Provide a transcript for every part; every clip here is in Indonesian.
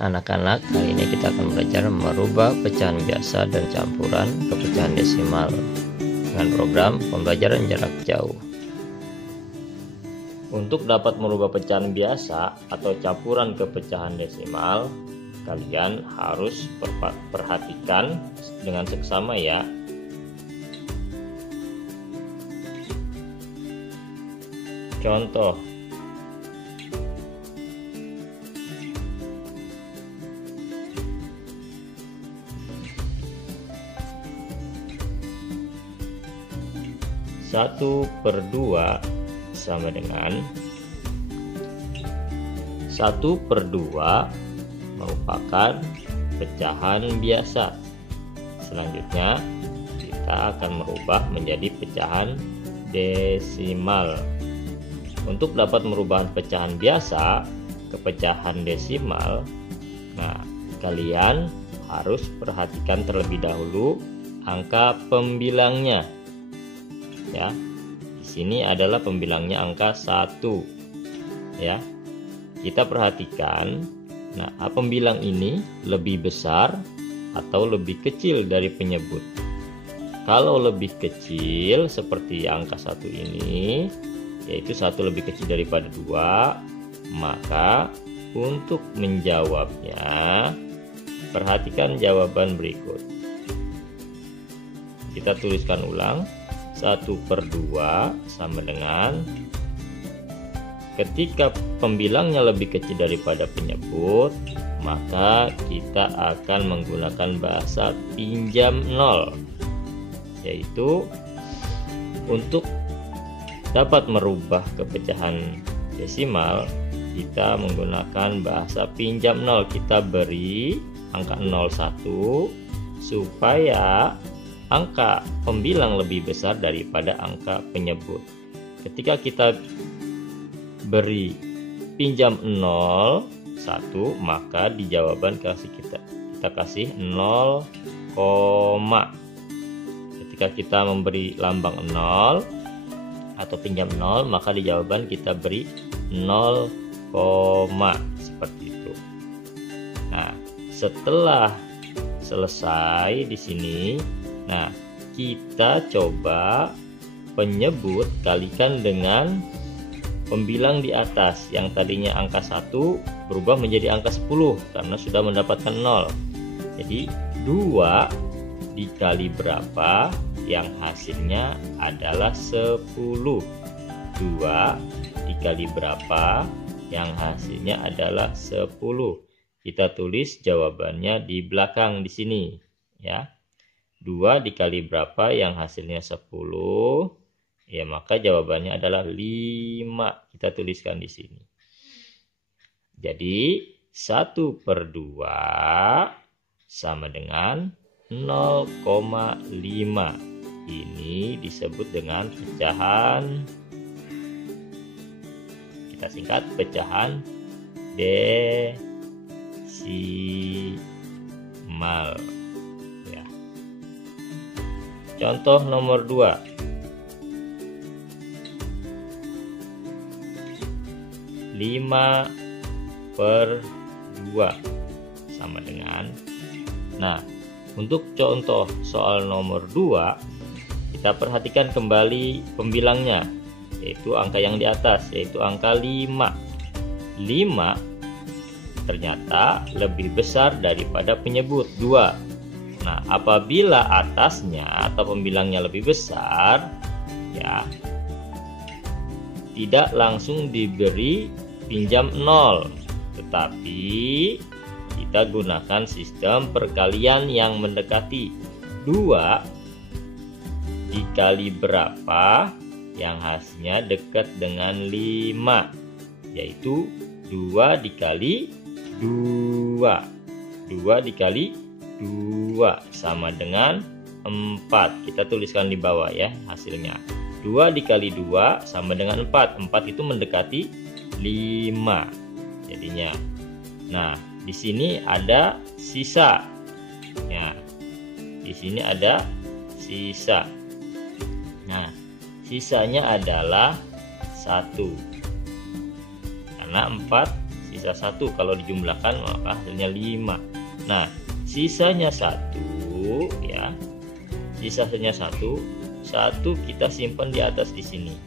Anak-anak, kali ini kita akan belajar merubah pecahan biasa dan campuran ke pecahan desimal dengan program pembelajaran jarak jauh. Untuk dapat merubah pecahan biasa atau campuran ke pecahan desimal, kalian harus perhatikan dengan seksama ya. Contoh, satu per 2 sama dengan 1 per 2 merupakan pecahan biasa. Selanjutnya kita akan merubah menjadi pecahan desimal. Untuk dapat merubah pecahan biasa ke pecahan desimal, nah kalian harus perhatikan terlebih dahulu angka pembilangnya. Ya, di sini adalah pembilangnya angka 1. Ya, kita perhatikan. Nah, pembilang ini lebih besar atau lebih kecil dari penyebut. Kalau lebih kecil seperti angka 1 ini, yaitu 1 lebih kecil daripada 2, maka untuk menjawabnya perhatikan jawaban berikut. Kita tuliskan ulang. 1 per 2 sama dengan, ketika pembilangnya lebih kecil daripada penyebut, maka kita akan menggunakan bahasa pinjam nol, yaitu untuk dapat merubah ke pecahan desimal, kita menggunakan bahasa pinjam nol. Kita beri angka 01 supaya angka pembilang lebih besar daripada angka penyebut. Ketika kita beri pinjam 01, maka di jawaban kita kasih 0, ketika kita memberi lambang 0 atau pinjam 0, maka di jawaban kita beri 0, seperti itu. Nah, setelah selesai di sini, nah, kita coba penyebut kalikan dengan pembilang di atas. Yang tadinya angka 1 berubah menjadi angka 10 karena sudah mendapatkan 0. Jadi 2 dikali berapa yang hasilnya adalah 10. 2 dikali berapa yang hasilnya adalah 10. Kita tulis jawabannya di belakang di sini ya. 2 dikali berapa yang hasilnya 10, ya maka jawabannya adalah 5. Kita tuliskan di sini. Jadi 1 per 2 sama dengan 0,5. Ini disebut dengan pecahan, kita singkat pecahan desimal. Contoh nomor 2. 5 per 2 sama dengan. Nah, untuk contoh soal nomor 2, kita perhatikan kembali pembilangnya, yaitu angka yang di atas, yaitu angka 5. 5 ternyata lebih besar daripada penyebut 2. Nah, apabila atasnya atau pembilangnya lebih besar, ya, tidak langsung diberi pinjam 0, tetapi kita gunakan sistem perkalian yang mendekati. 2 dikali berapa yang hasilnya dekat dengan 5, yaitu 2 dikali 2. 2 dikali 2 sama dengan 4. Kita tuliskan di bawah ya hasilnya. 2 dikali 2 sama dengan 4. 4 itu mendekati 5 jadinya. Nah, di sini ada sisa. Ya, di sini ada sisa. Nah, sisanya adalah 1. Karena 4 sisa 1. Kalau dijumlahkan maka hasilnya 5. Nah, sisanya 1 ya. Sisanya 1 kita simpan di atas di sini.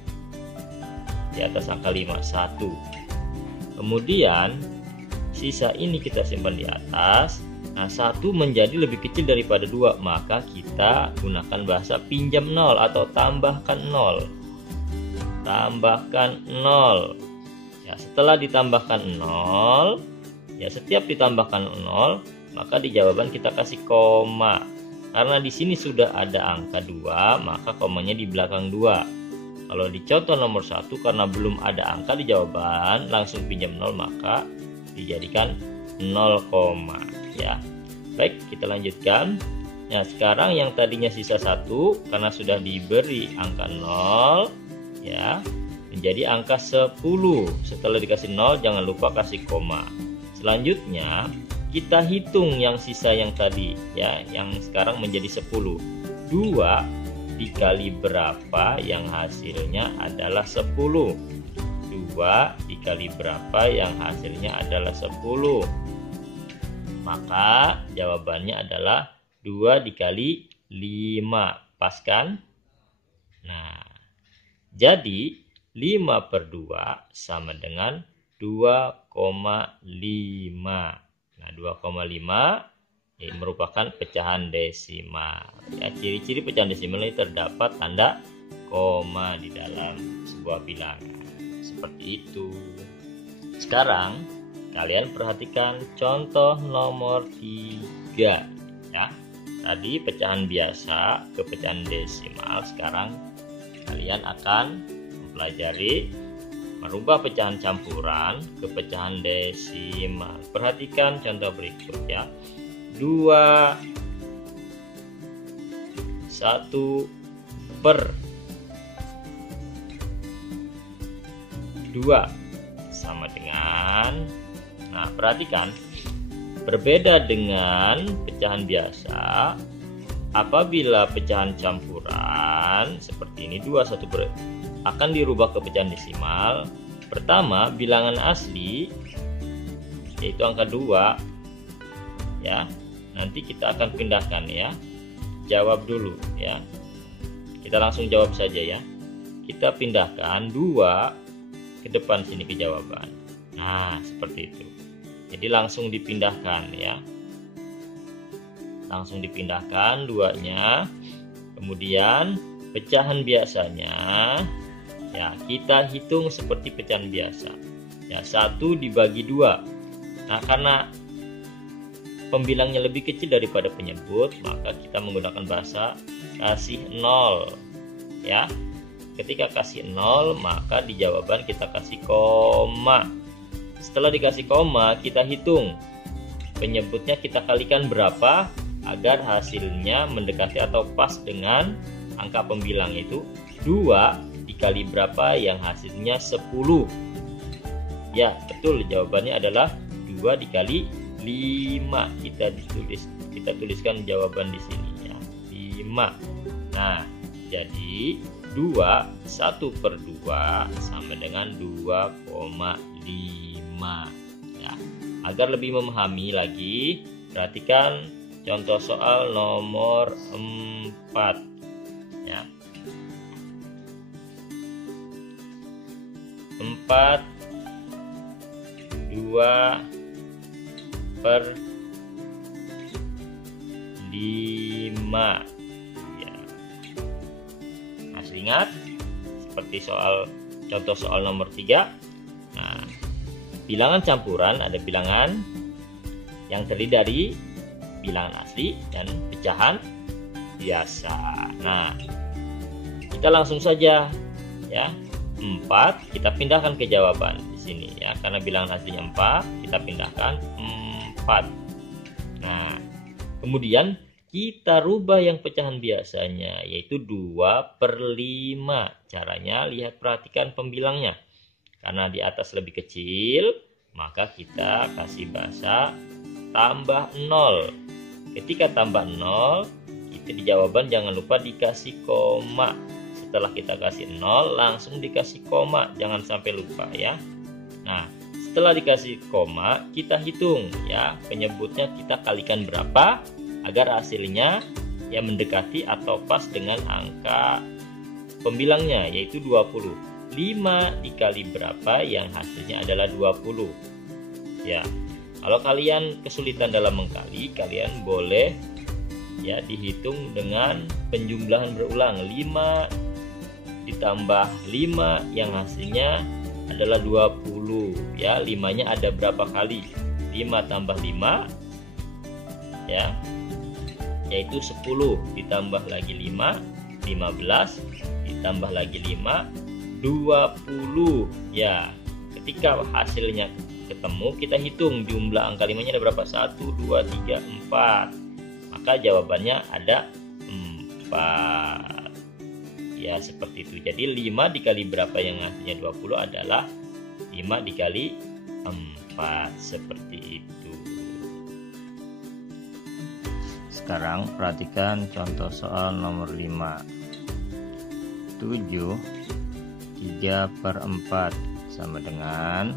Di atas angka 5, 1. Kemudian sisa ini kita simpan di atas. Nah, 1 menjadi lebih kecil daripada 2, maka kita gunakan bahasa pinjam 0 atau tambahkan 0. Tambahkan 0. Ya, setelah ditambahkan 0, ya setiap ditambahkan 0, maka di jawaban kita kasih koma. Karena di sini sudah ada angka 2, maka komanya di belakang 2. Kalau di contoh nomor 1 karena belum ada angka di jawaban, langsung pinjam 0, maka dijadikan 0, ya. Baik, kita lanjutkan. Nah, sekarang yang tadinya sisa 1 karena sudah diberi angka 0 ya, menjadi angka 10. Setelah dikasih 0 jangan lupa kasih koma. Selanjutnya kita hitung yang sisa yang tadi ya, yang sekarang menjadi 10. 2 dikali berapa yang hasilnya adalah 10? 2 dikali berapa yang hasilnya adalah 10? Maka jawabannya adalah 2 dikali 5. Pas kan? Nah, jadi 5 per 2 sama dengan 2,5. Nah, 2,5 ini merupakan pecahan desimal. Ya, ciri-ciri pecahan desimal ini terdapat tanda koma di dalam sebuah bilangan. Seperti itu. Sekarang kalian perhatikan contoh nomor 3 ya. Tadi pecahan biasa ke pecahan desimal. Sekarang kalian akan mempelajari merubah pecahan campuran ke pecahan desimal. Perhatikan contoh berikut ya. 2 1 per 2 sama dengan, nah perhatikan, berbeda dengan pecahan biasa. Apabila pecahan campuran seperti ini 2 1 per akan dirubah ke pecahan desimal. Pertama, bilangan asli yaitu angka 2 ya. Nanti kita akan pindahkan ya. Jawab dulu ya. Kita langsung jawab saja ya. Kita pindahkan 2 ke depan sini ke jawaban. Nah, seperti itu. Jadi langsung dipindahkan ya. Langsung dipindahkan 2-nya. Kemudian pecahan biasanya ya kita hitung seperti pecahan biasa. Ya, 1 dibagi 2. Nah, karena pembilangnya lebih kecil daripada penyebut, maka kita menggunakan bahasa kasih 0 ya. Ketika kasih 0, maka di jawaban kita kasih koma. Setelah dikasih koma, kita hitung penyebutnya, kita kalikan berapa agar hasilnya mendekati atau pas dengan angka pembilang, yaitu 2 dikali berapa yang hasilnya 10. Ya, betul, jawabannya adalah 2 dikali 5. Kita tuliskan jawaban di sini ya, 5. Nah, jadi 2 1 per 2 sama dengan 2,5 ya. Agar lebih memahami lagi, perhatikan contoh soal nomor 4 ya. 4 2 per 5 ya. Masih ingat seperti contoh soal nomor 3. Nah, bilangan campuran ada bilangan yang terdiri dari bilangan asli dan pecahan biasa. Nah, kita langsung saja ya. 4 kita pindahkan ke jawaban di sini ya, karena bilangan aslinya 4, kita pindahkan 4. Nah, kemudian kita rubah yang pecahan biasanya, yaitu 2 per 5. Caranya lihat, perhatikan pembilangnya. Karena di atas lebih kecil, maka kita kasih bahasa tambah 0. Ketika tambah 0, kita di jawaban jangan lupa dikasih koma. Setelah kita kasih 0, langsung dikasih koma, jangan sampai lupa ya. Nah, setelah dikasih koma, kita hitung ya, penyebutnya kita kalikan berapa agar hasilnya ya mendekati atau pas dengan angka pembilangnya, yaitu 20. 5 dikali berapa yang hasilnya adalah 20. Ya, kalau kalian kesulitan dalam mengkali, kalian boleh ya dihitung dengan penjumlahan berulang. 5 ditambah 5 yang hasilnya adalah 20 ya. 5-nya ada berapa kali? 5 tambah 5 ya, yaitu 10 ditambah lagi 5, 15 ditambah lagi 5, 20 ya. Ketika hasilnya ketemu, kita hitung jumlah angka 5-nya ada berapa? 1, 2, 3, 4. Maka jawabannya ada 4 ya, seperti itu. Jadi 5 dikali berapa yang hasilnya 20 adalah 5 dikali 4, seperti itu. Sekarang perhatikan contoh soal nomor 5. 7 3/4 sama dengan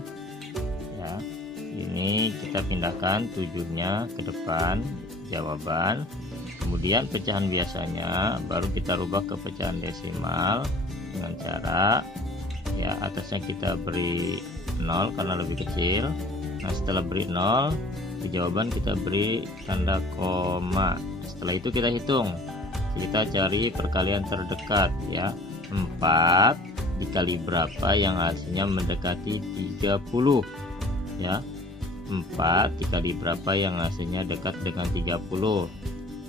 ya, ini kita pindahkan 7-nya ke depan jawaban, kemudian pecahan biasanya baru kita rubah ke pecahan desimal dengan cara ya, atasnya kita beri 0 karena lebih kecil. Nah, setelah beri 0 di jawaban kita beri tanda koma. Setelah itu kita hitung, kita cari perkalian terdekat ya. 4 dikali berapa yang hasilnya mendekati 30 ya. 4 dikali berapa yang hasilnya dekat dengan 30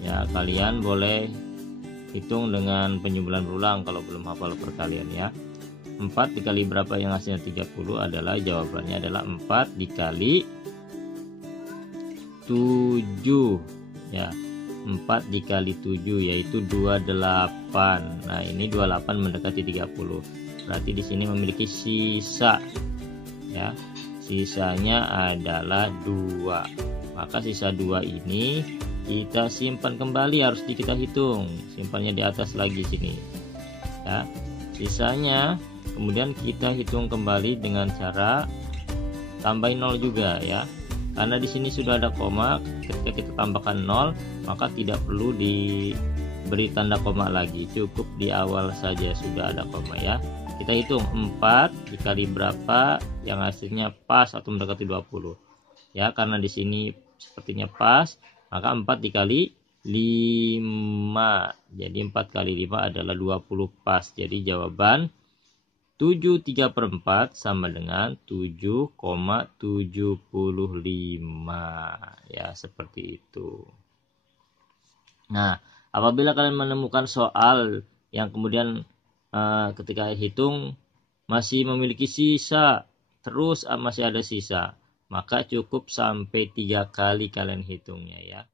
ya. Kalian boleh hitung dengan penjumlahan berulang kalau belum hafal perkalian ya. 4 dikali berapa yang hasilnya 30 adalah jawabannya adalah 4 dikali 7 ya. 4 dikali 7 yaitu 28. Nah, ini 28 mendekati 30. Berarti di sini memiliki sisa ya. Sisanya adalah 2. Maka sisa 2 ini kita simpan kembali, harus kita hitung. Simpannya di atas lagi sini. Ya. Sisanya kemudian kita hitung kembali dengan cara tambahin 0 juga ya. Karena di sini sudah ada koma, ketika kita tambahkan 0 maka tidak perlu diberi tanda koma lagi, cukup di awal saja sudah ada koma ya. Kita hitung 4 dikali berapa yang hasilnya pas atau mendekati 20 ya. Karena di sini sepertinya pas, maka 4 dikali 5, jadi 4 kali 5 adalah 20 pas. Jadi jawaban 7 3/4 sama dengan 7,75 ya, seperti itu. Nah, apabila kalian menemukan soal yang kemudian ketika hitung masih memiliki sisa, terus masih ada sisa, maka cukup sampai 3 kali kalian hitungnya ya.